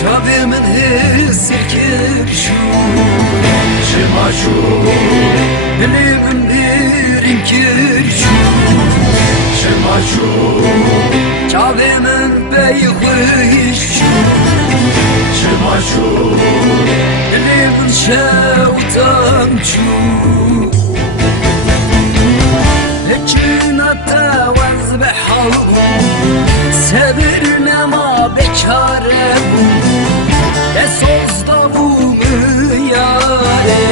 Çave min hesirkir şu Şema şu Dilê min birin kir şu Şema şu Çave min beyxweş şu Şema şu Dilê min şewtan şu Leçina tewaz behav Sebir nema bekare E sozda bu müyare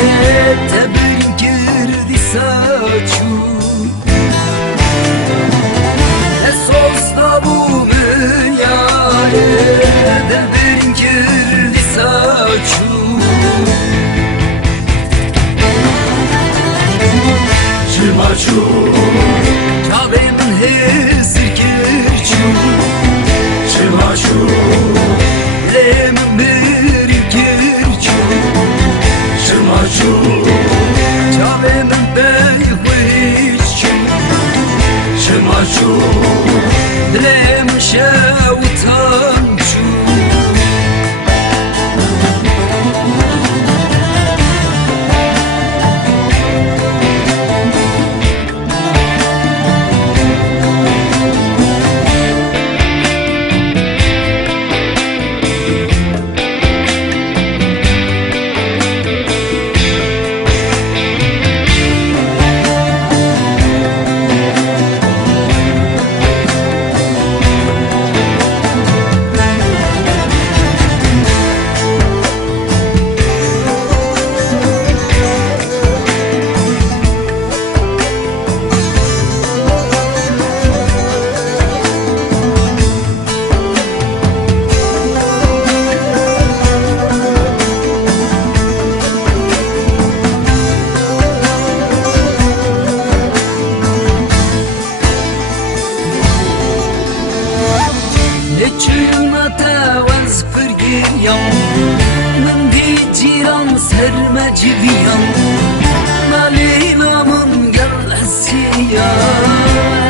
Tebrin girdi saçu E sozda bu müyare Tebrin girdi saçu Çımaçu Çavemin hesir kirçu Çımaçu Lemin bir kirçu Çımaçu Çavemin beyxweşçu Çımaçu Lemin şewtançu Leçina tewaz firgiyam Min di cîran sermeciviyam Nalîna min gel hessiya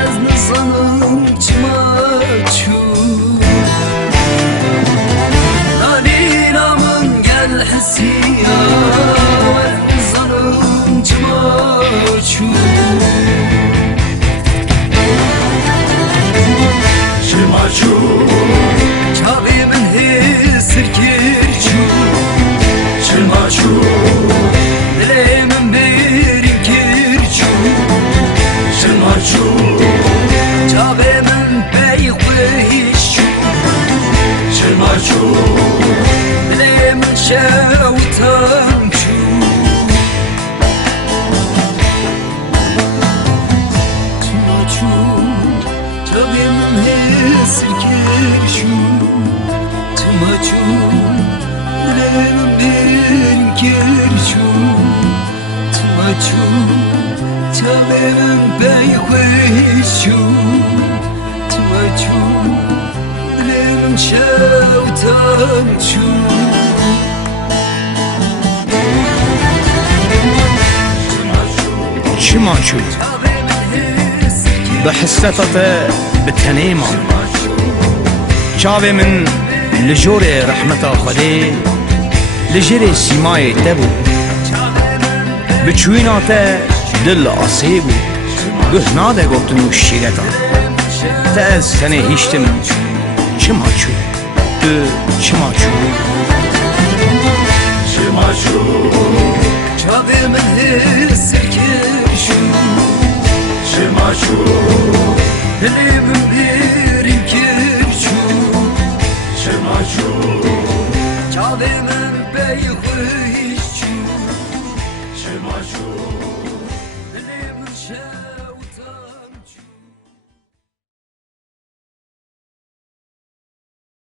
Ez nizanim çimaçû Nalîna min gel hessiya Ez nizanim çimaçû Çımaçu Çave min hesir kirçu Çımaçu Dilê min birin kirçu Çımaçu Çave min beyxweşçu Çımaçu Dilê min şewtançu Çımaçu Çave min hesir kirçu Çımaçu Dilê min birin kirçu Çımaçu Çave min beyxweşçu Çımaçu Dilê min şewtançu Çımaçu بحسرته بتنيمان چاوه من لجور رحمت خدي لجري سیمای تبو بچویناته دل آسیبو گهناده گفتنو شیرتا تا از سنه هیشتم چماچو تو چماچو چاوه من